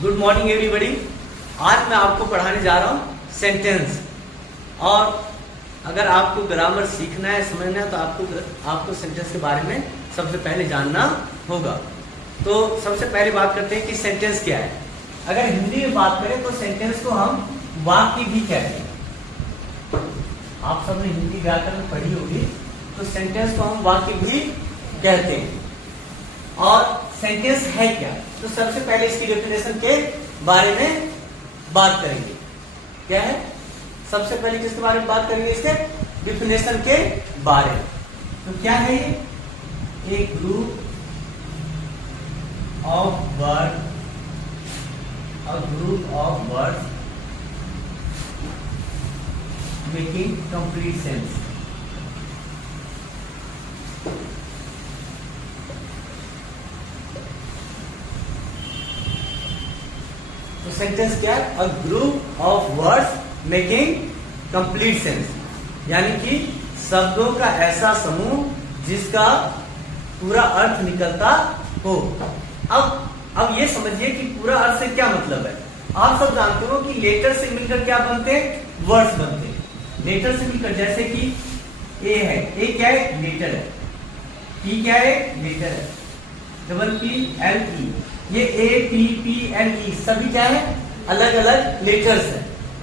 Good morning everybody. आज मैं आपको पढ़ाने जा रहा हूँ सेंटेंस। और अगर आपको ग्रामर सीखना है, समझना है, तो आपको सेंटेंस के बारे में सबसे पहले जानना होगा। तो सबसे पहले बात करते हैं कि सेंटेंस क्या है। अगर हिंदी में बात करें तो सेंटेंस को हम वाक्य भी कहते हैं। आप सबने हिंदी व्याकरण पढ़ी होगी, तो सेंटेंस को हम वाक्य भी कहते हैं। और सेंटेंस है क्या, तो सबसे पहले इसकी डेफिनेशन के बारे में बात करेंगे। क्या है, सबसे पहले किसके बारे में बात करेंगे, इसके डेफिनेशन के बारे में। तो क्या है ये, एक group of word, a group of words making complete sense। तो सेंटेंस क्या है, a group of words making complete sense, यानी कि शब्दों का ऐसा समूह जिसका पूरा अर्थ निकलता हो। अब ये समझिए कि पूरा अर्थ से क्या मतलब है। आप सब जानते हो कि लेटर से मिलकर क्या बनते हैं, वर्ड्स बनते हैं। लेटर से मिलकर, जैसे कि ए है, ए क्या है, लेटर है। पी क्या है, लेटर है। डबल पी एल ई, ये A P P L E सभी क्या है, अलग अलग लेटर्स है।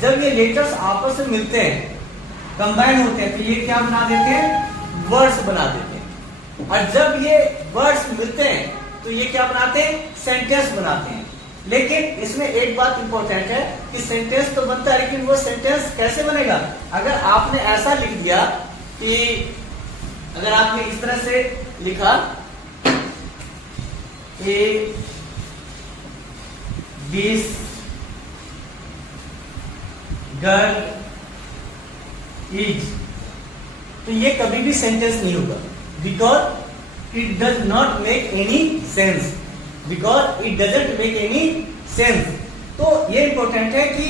जब ये लेटर्स आपस में मिलते हैं, कंबाइन होते हैं, तो ये क्या बना देते हैं, वर्ड्स बना देते हैं। और जब ये वर्ड्स मिलते हैं तो ये क्या बनाते हैं, सेंटेंस बनाते हैं। लेकिन इसमें एक बात इंपॉर्टेंट है कि सेंटेंस तो बनता है, लेकिन वो सेंटेंस कैसे बनेगा। अगर आपने ऐसा लिख दिया कि, अगर आपने इस तरह से लिखा, ए दिस गर्ल इज, तो ये कभी भी सेंटेंस नहीं होगा। Because it does not make any sense, because it doesn't make any sense। तो ये इंपॉर्टेंट है कि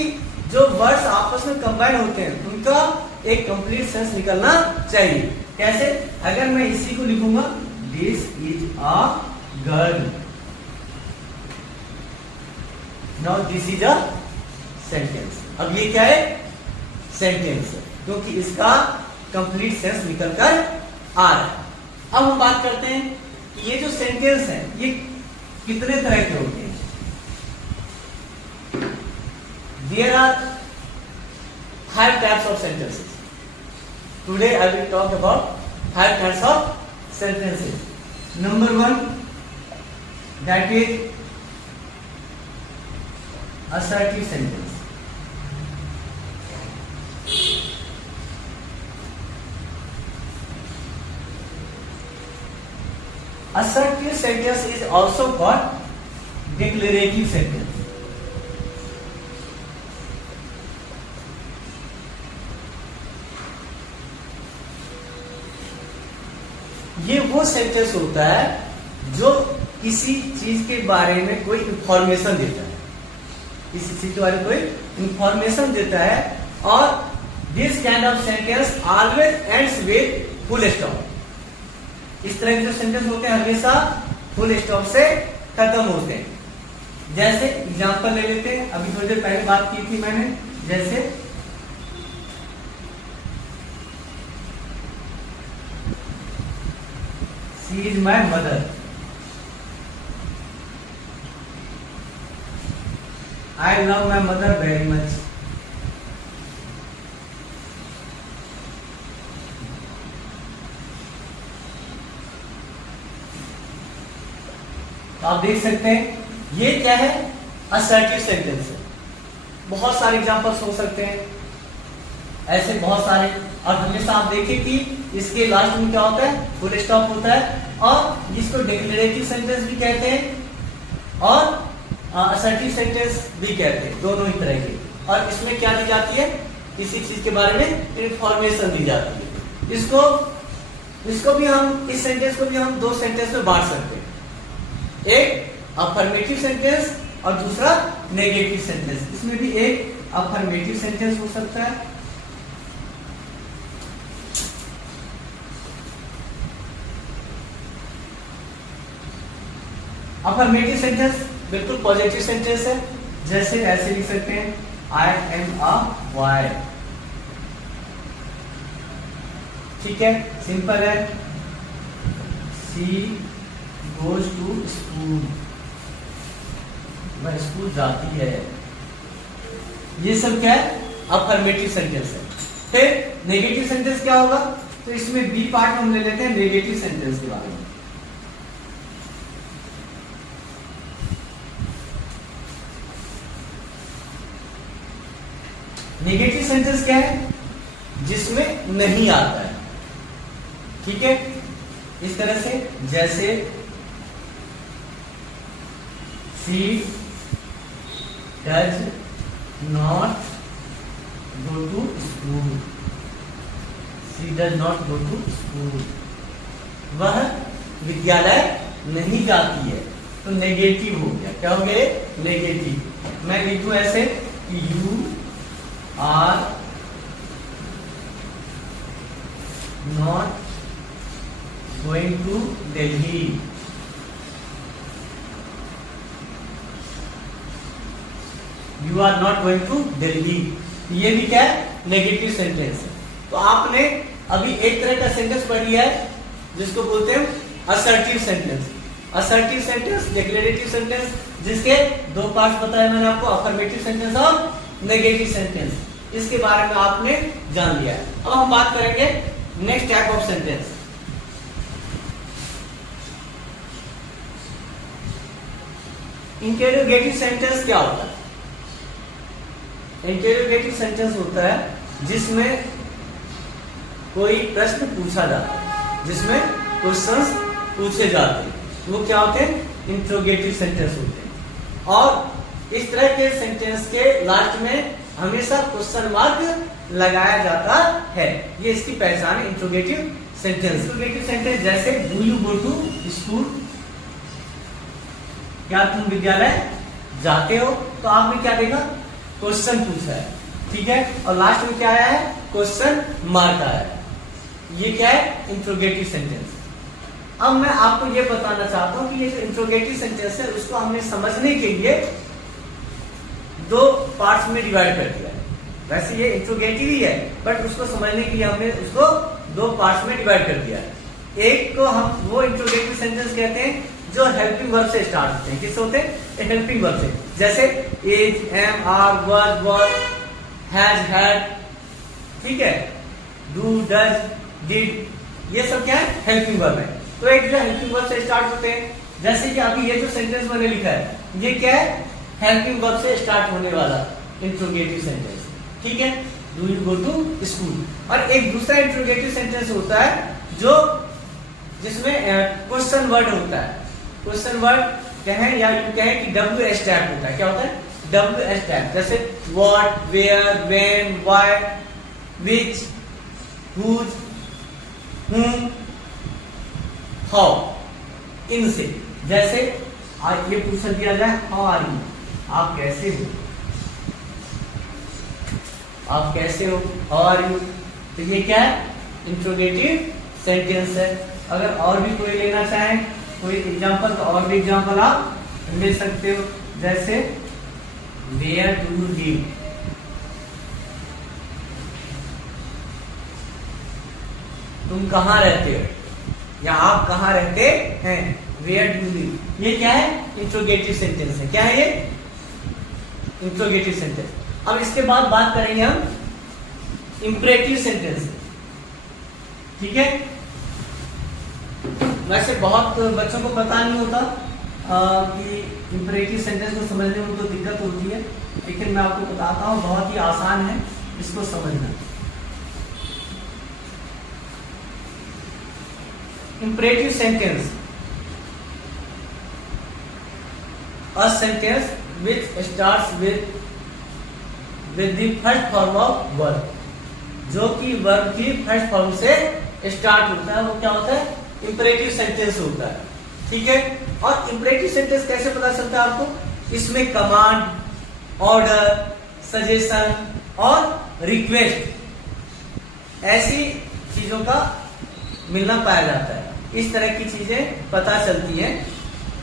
जो वर्ड्स आपस में कंबाइन होते हैं उनका एक कंप्लीट सेंस निकलना चाहिए। कैसे, अगर मैं इसी को लिखूंगा, this is a girl, now this is a sentence. अब ये क्या है, सेंटेंस, क्योंकि इसका कंप्लीट सेंस निकल कर आ रहा है। अब हम बात करते हैं कि ये जो सेंटेंस है ये कितने तरह के होते हैं। There are 5 types of sentences. Today I will talk about 5 types of sentences. Number 1, that is assertive sentence. Assertive sentence is also called declarative sentence। ये वो सेंटेंस होता है जो किसी चीज के बारे में कोई इंफॉर्मेशन देता है, किसी चीज के बारे में कोई इंफॉर्मेशन देता है। और this kind of sentence always ends with full stop. इस तरह के जो सेंटेंस होते हैं हमेशा फुल स्टॉप से खत्म होते हैं। जैसे एग्जांपल ले लेते हैं, अभी थोड़ी देर पहले बात की थी मैंने, जैसे she is my mother, I love my mother very much. आप देख सकते हैं ये क्या है, असर्टिव सेंटेंस है। बहुत सारे एग्जांपल्स हो सकते हैं, ऐसे बहुत सारे। और हमेशा आप देखें कि इसके लास्ट में क्या होता है, फुल स्टॉप होता है। और जिसको डिक्लेरेटिव सेंटेंस भी कहते हैं और असर्टिव सेंटेंस भी कहते हैं, दोनों ही तरह के। और इसमें क्या दी जाती है, किसी चीज के बारे में इंफॉर्मेशन दी जाती है। इसको भी हम, इस सेंटेंस को भी हम 2 सेंटेंस में बांट सकते हैं, एक अफर्मेटिव सेंटेंस और दूसरा नेगेटिव सेंटेंस। इसमें भी एक अफर्मेटिव सेंटेंस हो सकता है, अफर्मेटिव सेंटेंस बिल्कुल पॉजिटिव सेंटेंस है। जैसे ऐसे लिख सकते हैं आई एम अ बॉय, ठीक है, सिंपल है। शी गोज टू स्कूल, वह स्कूल जाती है। ये सब क्या है? अफर्मेटिव सेंटेंस है। फिर नेगेटिव सेंटेंस क्या होगा? तो इसमें बी पार्ट हम ले लेते हैं नेगेटिव सेंटेंस के बारे में। नेगेटिव सेंटेंस क्या है? जिसमें नहीं आता है, ठीक है, इस तरह से। जैसे she does not go to school, she does not go to school, वह विद्यालय नहीं जाती है। तो नेगेटिव हो गया, क्या हो गया? नेगेटिव। मैं लिखूं ऐसे कि you are not going to Delhi, you are not going to Delhi. ये भी क्या है? नेगेटिव सेंटेंस है। तो आपने अभी एक तरह का सेंटेंस पढ़ी है जिसको बोलते हैं assertive sentence. Assertive sentence, declarative sentence, जिसके दो पार्ट बताए मैंने आपको, अफर्मेटिव सेंटेंस और नेगेटिव सेंटेंस। इसके बारे में आपने जान लिया है। अब हम बात करेंगे next type of sentence. Interrogative sentence क्या होता है? इंटेरोगेटिव सेंटेंस होता है जिसमें कोई प्रश्न पूछा जाता है, जिसमें क्वेश्चंस पूछे जाते हैं, वो क्या होते हैं? इंट्रोगेटिव सेंटेंस होते हैं। और इस तरह के सेंटेंस के लास्ट में हमेशा क्वेश्चन मार्क लगाया जाता है। ये इसकी पहचान है, इंट्रोगेटिव सेंटेंस। इंट्रोगेटिव सेंटेंस जैसे do you go to school, क्या तुम विद्यालय जाते हो? तो आपने क्या देखा? क्वेश्चन पूछा है, ठीक है, और लास्ट में क्या आया है? क्वेश्चन मार्क आया है। ये क्या है? Interrogative sentence. अब मैं आपको ये बताना चाहता हूं कि ये जो इंट्रोगेटिव सेंटेंस है उसको हमने समझने के लिए दो पार्ट्स में डिवाइड कर दिया है। वैसे ये इंट्रोगेटिव ही है, बट उसको समझने के लिए हमने उसको दो पार्ट्स में डिवाइड कर दिया है। एक को हम वो इंट्रोगेटिव सेंटेंस कहते हैं जो हेल्पिंग वर्ब से स्टार्ट होते हैं। किससे होते हैं? हेल्पिंग वर्ब से। जैसे is, am, are, word, were, has, had, ठीक है, डू, डज, डिड, ये सब क्या है? हेल्पिंग वर्ब है। तो एक जो हेल्पिंग वर्ब से स्टार्ट होते हैं, जैसे कि अभी ये जो सेंटेंस मैंने लिखा है, ये क्या है? हेल्पिंग वर्ब से स्टार्ट होने वाला इंट्रोगेटिव सेंटेंस, ठीक है, do you go to school. और एक दूसरा इंट्रोगेटिव सेंटेंस होता है जो जिसमें क्वेश्चन वर्ड होता है। क्वेश्चन वर्ड कहें या यूं कहें कि डब्ल्यू एस टाइप होता है। क्या होता है? W S type. जैसे what, where, when, why, which, who, whom, how, इनसे। जैसे आज ये पूछ दिया जाए हाउ आर यू, आप कैसे हो, आप कैसे हो, हाउ आर यू। तो ये क्या है? इंट्रोगेटिव सेंटेंस है। अगर और भी कोई लेना चाहें कोई एग्जांपल, तो और भी एग्जांपल आप ले सकते हो। जैसे वेयर डू यू लिव, तुम कहाँ रहते हो या आप कहाँ रहते हैं, वेयर डू यू लिव। ये क्या है? इंट्रोगेटिव सेंटेंस है। क्या है ये? Interrogative sentence. अब इसके बाद बात करेंगे हम इंपरेटिव सेंटेंस, ठीक है। वैसे बहुत बच्चों को पता नहीं होता कि इंपरेटिव सेंटेंस को समझने में तो दिक्कत होती है, लेकिन मैं आपको बताता हूँ, बहुत ही आसान है इसको समझना। Imperative sentence, a sentence which starts with the first form of verb, जो कि वर्ब की फर्स्ट फॉर्म से स्टार्ट होता है, वो क्या होता है? इंपरेटिव सेंटेंस होता है, ठीक है। और इंपरेटिव सेंटेंस कैसे पता चलता है आपको? इसमें कमांड, ऑर्डर, सजेशन और रिक्वेस्ट ऐसी चीजों का मिलना पाया जाता है। इस तरह की चीजें पता चलती हैं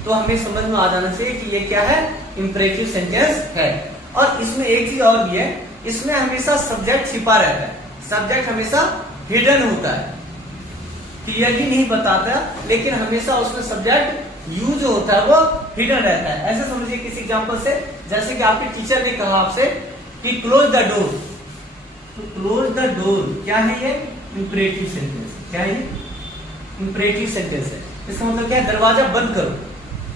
तो हमें समझ में आ जाना चाहिए कि ये क्या है, इंपरेटिव सेंटेंस है। और इसमें एक चीज और भी है, इसमें हमेशा सब्जेक्ट छिपा रहता है, सब्जेक्ट हमेशा हिडन होता है, क्लियरली नहीं बताता, लेकिन हमेशा उसमें सब्जेक्ट यू जो होता है वो हिडन रहता है। ऐसे समझिए किसी एग्जांपल से, जैसे कि आपके टीचर ने कहा आपसे कि क्लोज द डोर, तो क्लोज द डोर क्या है, ये इंपरेटिव सेंटेंस। क्या है, इंपरेटिव सेंटेंस है। इसका मतलब क्या है, दरवाजा बंद करो,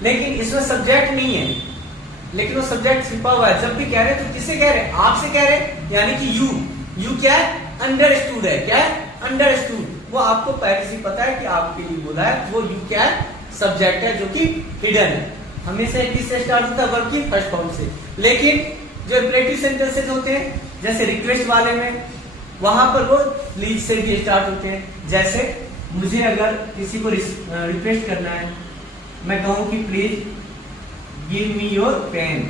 लेकिन इसमें सब्जेक्ट नहीं है, लेकिन वो सब्जेक्ट छिपा हुआ है। जब भी कह रहे हैं तो किसे कह रहे हैं, आपसे कह रहे हैं, यानी कि यू क्या है, अंडरस्टूड है। क्या है, अंडरस्टूड, वो आपको पहले से पता है कि आपके लिए बोला है, वो यू क्या है, सब्जेक्ट है जो कि हिडन है। हमेशा किससे स्टार्ट होता है, वर्ब की फर्स्ट फॉर्म से। लेकिन जो इंपरेटिव सेंटेंसेस होते हैं, जैसे रिक्वेस्ट वाले में, वहां पर वो प्लीज से भी स्टार्ट होते हैं। जैसे मुझे अगर किसी को रिक्वेस्ट करना है, मैं कहूं कि please give me your pen,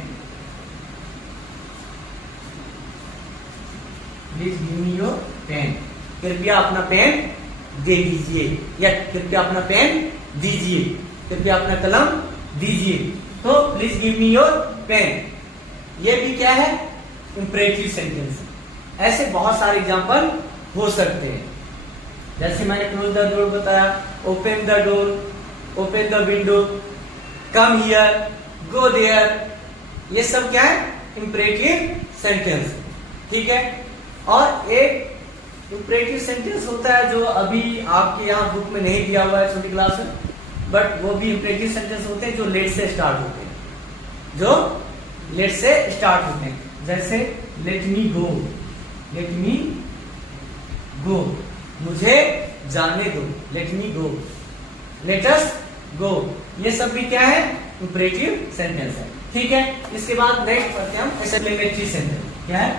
please give me your pen, कृपया अपना पेन दे दीजिए, या कृपया अपना पेन दीजिए, कृपया अपना कलम दीजिए। तो please give me your pen, ये भी क्या है, इंपरेटिव सेंटेंस। ऐसे बहुत सारे एग्जांपल हो सकते हैं। जैसे मैंने क्लोज द डोर बताया, open the door, open the window, come here, go there, ये सब क्या है, इंपरेटिव सेंटेंस। ठीक है। और एक इंपरेटिव सेंटेंस होता है जो अभी आपके यहाँ बुक में नहीं दिया हुआ है छोटी क्लास में, बट वो भी इंपरेटिव सेंटेंस होते हैं जो लेट से स्टार्ट होते हैं, जो लेट से स्टार्ट होते हैं। जैसे लेट मी गो, लेट मी गो, मुझे जाने दो, लेट मी गो, लेट अस गो, ये सब भी क्या है, इंपरेटिव सेंटेंस है। ठीक है। इसके बाद नेक्स्ट पढ़ते हैं हम एक्सक्लेमेटरी सेंटेंस। क्या है,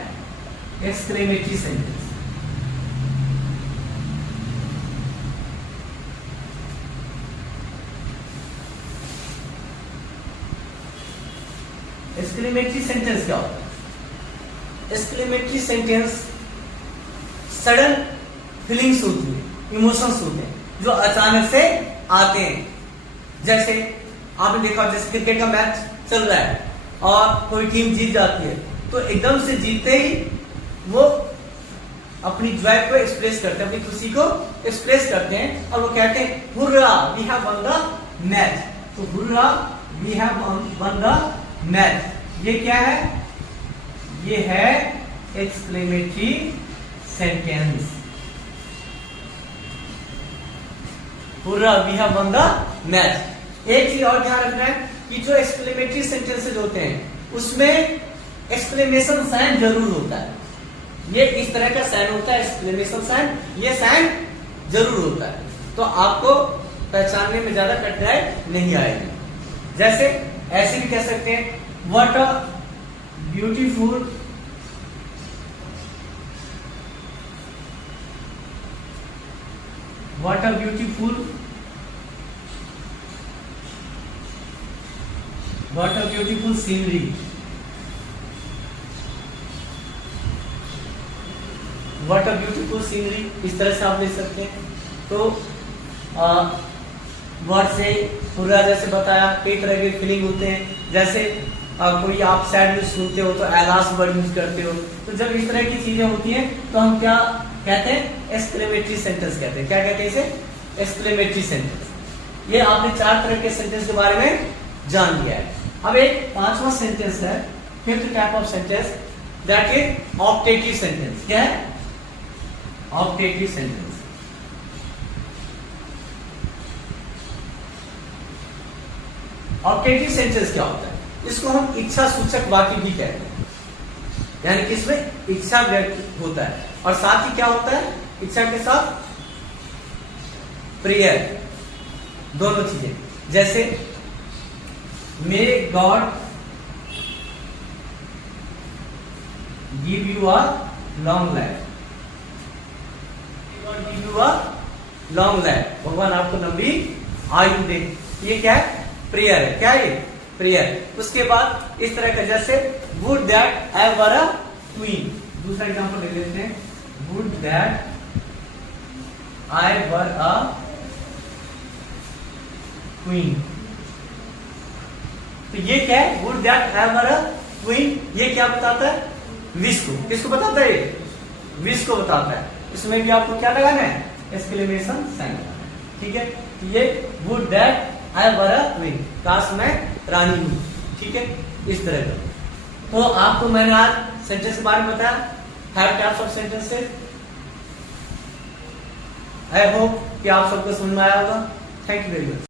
एक्सक्लेमेटरी सेंटेंस। एक्सक्लेमेटरी सेंटेंस क्या होता है? एक्सक्लेमेटरी सेंटेंस सडन फीलिंग्स होती है, इमोशंस होते हैं जो अचानक से आते हैं। जैसे आपने देखा, जैसे क्रिकेट का मैच चल रहा है और कोई टीम जीत जाती है, तो एकदम से जीतते ही वो अपनी जॉय को एक्सप्रेस करते हैं, अपनी खुशी को एक्सप्रेस करते हैं, और वो कहते हैं hurray we have won the match. तो hurray we have won the match, ये क्या है, ये है exclamatory sentence. Hurray we have won the match. एक चीज और ध्यान रखना है कि जो एक्सक्लेमेटरी सेंटेंसेस होते हैं उसमें एक्सक्लेमेशन साइन जरूर होता है। ये इस तरह का साइन होता है, एक्सक्लेमेशन साइन, ये साइन जरूर होता है, तो आपको पहचानने में ज्यादा कठिनाई नहीं आएगी। जैसे ऐसे भी कह सकते हैं, what a beautiful What a beautiful scenery. What a beautiful scenery, इस तरह से आप ले सकते हैं। तो वर्ड से पूरा जैसे बताया, कई तरह के फीलिंग होते हैं। जैसे कोई आप सैड न्यूज सुनते हो तो एलास वर्ड यूज करते हो। तो जब इस तरह की चीजें होती हैं तो हम क्या कहते हैं, एक्सक्लेमेटरी सेंटेंस कहते हैं। क्या कहते हैं इसे, एक्सक्लेमेटरी सेंटेंस। ये आपने 4 तरह के सेंटेंस के बारे में जान लिया है। अब एक 5वां सेंटेंस है, 5th type of sentence, that is optative sentence. क्या है, ऑप्टेटिव सेंटेंस। ऑप्टेटिव सेंटेंस क्या होता है, इसको हम इच्छा सूचक वाक्य भी कहते हैं, यानी कि इसमें इच्छा व्यक्त होता है और साथ ही क्या होता है, इच्छा के साथ प्रेयर, दोनों चीजें। जैसे may God give you a long life, God give you a long life, भगवान आपको लंबी आयु दे, ये क्या है, प्रेयर है। क्या है, प्रेयर। उसके बाद इस तरह का, जैसे would that I were a queen. दूसरा एग्जांपल ले लेते हैं, would that I were a queen. तो ये क्या है, would that have a twin, ये क्या बताता है, विश को, किसको बताता है, विश को बताता है। इसमें भी आपको क्या लगाना है, एक्सक्लेमेशन साइन लगाना है, ठीक है। तो ये would that have a twin, काश मैं रानी हूं, ठीक है, इस तरह का। तो आपको मैंने आज सेंटेंस के बारे में बताया, 5 types of sentences. I hope कि आप सबको समझ में आया होगा। Thank you very much.